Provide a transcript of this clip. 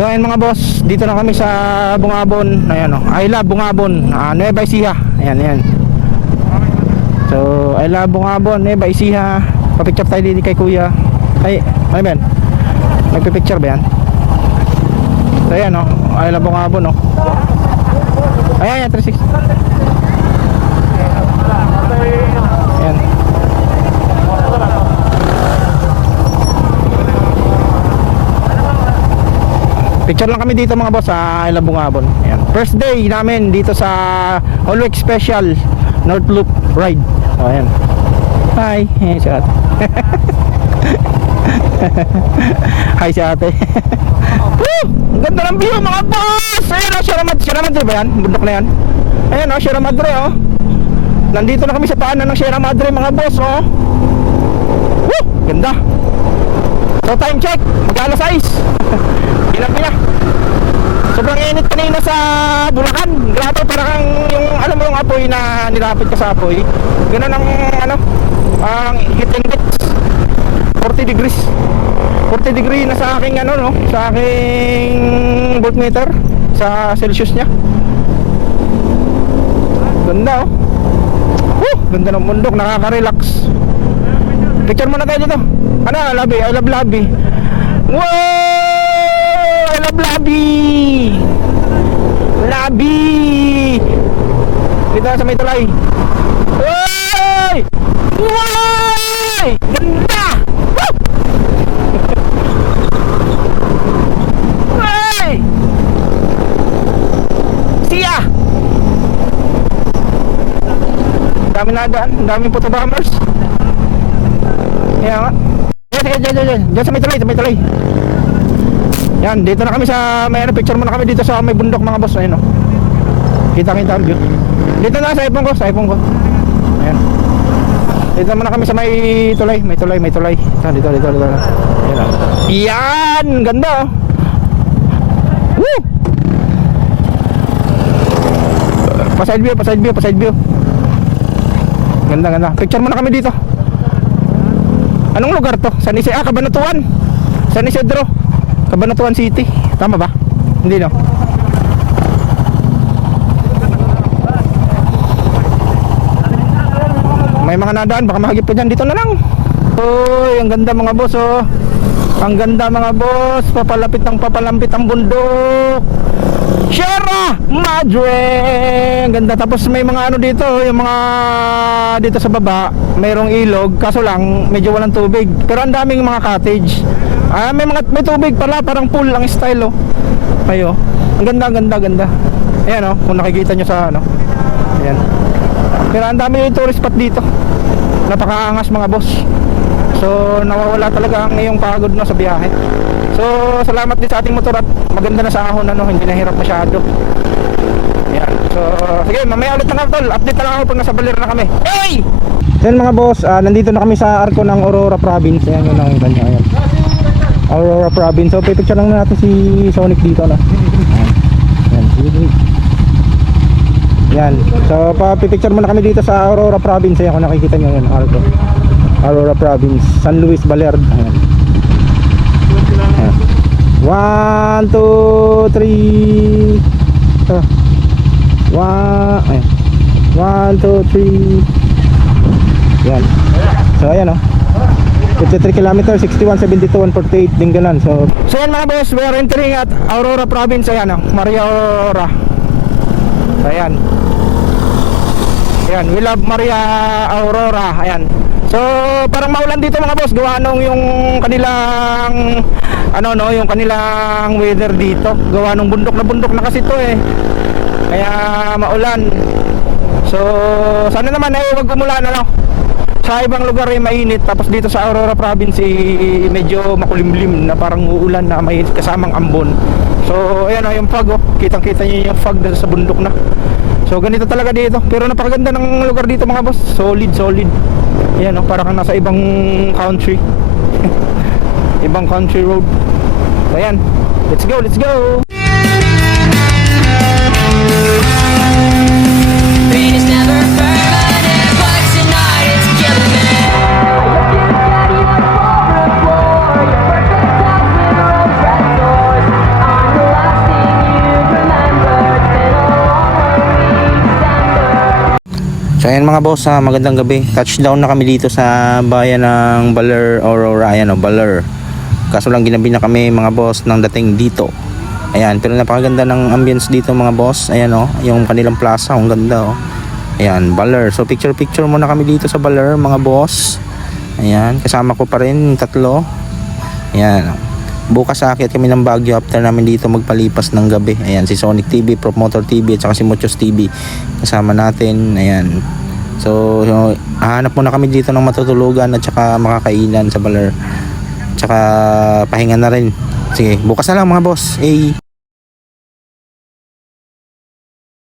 So ayun mga boss, dito na kami sa Bungabon. Ayan o, I love Bungabon, Nueva Ecija. Ayan, ayan. So I love Bungabon, Nueva Ecija. Papicture tayo dito kay kuya. Ay, ano ba yan? Nagpipicture ba yan? So ayan o, I love Bungabon o. Ayan, ayan, 360. Ayan. Picture lang kami dito mga boss sa Isla Bungabon. Ayan. First day namin dito sa Holwick Special North Loop Ride. O ayan. Hi. Ayan si ate. Hi si ate. Woo! Ang ganda ng view mga boss. Ayan o, Sierra Madre ba yan? Bundok na yan. Ayan o, Sierra Madre o. Nandito na kami sa paanan ng Sierra Madre mga boss o. Woo! Ganda. So time check, mag-alas 6. Ilang na. Sobrang init kanina sa Bulacan. Grabe, parang yung alam mo yung apoy na nilapit ka sa apoy. Ganun ang ang heat index. 40 degrees. 40 degree na sa aking no, sa aking voltmeter sa Celsius niya. Ganda oh. Ganda ng bundok, nakaka-relax. Picture mo na tayo dito. Ano, labi, I love labi. Wow! I love labi! Labi! Dito sa may tulay. Uy! Uy! Ganda! Woo! Uy! Siya! Dami na daan, daming photobombers. Kaya nga. Diyan sa may tulay, Yan, dito na kami sa may picture mo na kami dito sa may bundok mga boss. Ayun o. Kita-kita ang view. Dito na sa iPhone ko. Ayan. Dito muna kami sa may tulay. Dito. Ayan o. Yan, ganda o. Woo! Pa-side view. Ganda. Picture mo na kami dito. Anong lugar to? Cabanatuan. San Isidro, Cabanatuan City. Tama ba? Hindi no? May mga nadaan, baka mahagip pa dyan. Dito na lang. Uy, ang ganda mga boss oh. Ang ganda mga boss. Papalapit ang bundok. Sierra Madre. Ang ganda. Tapos may mga dito, yung mga dito sa baba, mayroong ilog, kaso lang medyo walang tubig. Pero ang daming mga cottage. May tubig pala, parang pool ang style oh. Ayo. Ang ganda. Ayan oh, kung nakikita nyo sa Ayan. Pero ang dami yung tourist spot dito. Napakaangas mga boss. So nawawala talaga ang iyong pagod sa biyahe. So salamat din sa ating motor at maganda na sa ahon hindi nahirap masyado. Ayan. So sige, mamaya ulit na tol. Update na lang ako pag nasa Baler na kami. Hey! Yan mga boss, nandito na kami sa arko ng Aurora Province. Ayan yung nakikita nyo. Ayan. Aurora Province. So pipicture lang natin si Sonic dito Ayan. Yan. So pa-picture muna kami dito sa Aurora Province. Ayan kung nakikita nyo yun, arko. Aurora Province, San Luis Baler. Ayan. 1, 2, 3. 1, 2, 3. Yan. So ayan 53 km, 61, 72, 148 din ganun. So yan mga boss, we are entering at Aurora Province. Ayan Maria Aurora. So ayan, we love Maria Aurora. Ayan. So parang maulan dito mga boss, gawa nung yung kanilang yung kanilang weather dito, gawa nung bundok na kasi to kaya maulan. So sana naman wag umulan sa ibang lugar mainit, tapos dito sa Aurora Province medyo makulimlim na parang uulan na may kasamang ambon. So ayan yung fog kitang-kita niyo yung fog sa bundok na. So ganito talaga dito, pero napakaganda ng lugar dito mga boss, solid. Ayan parang nasa ibang country. Ibang country road. Ayan, let's go. Rain is never permanent, but tonight it's killing me. I just get ready for the floor. Your perfect love with rose red doors. I'm So ayan mga boss, magandang gabi. Touchdown na kami dito sa bayan ng Baler, Aurora. Ayan Baler. Kaso lang ginabi na kami mga boss ng dating dito. Ayan, pero napakaganda ng ambience dito mga boss. Ayan yung kanilang plaza, ang ganda Ayan, Baler. So picture muna kami dito sa Baler mga boss. Ayan, kasama ko pa rin 3. Ayan. Bukas aakyat kami ng Baguio after namin dito magpalipas ng gabi. Ayan, si Sonic TV, Prop Motor TV at saka si Muchos TV kasama natin. Ayan. So hahanap muna kami dito ng matutulugan at saka makakainan sa Baler. Tsaka pahinga na rin. Sige, bukas na lang mga boss.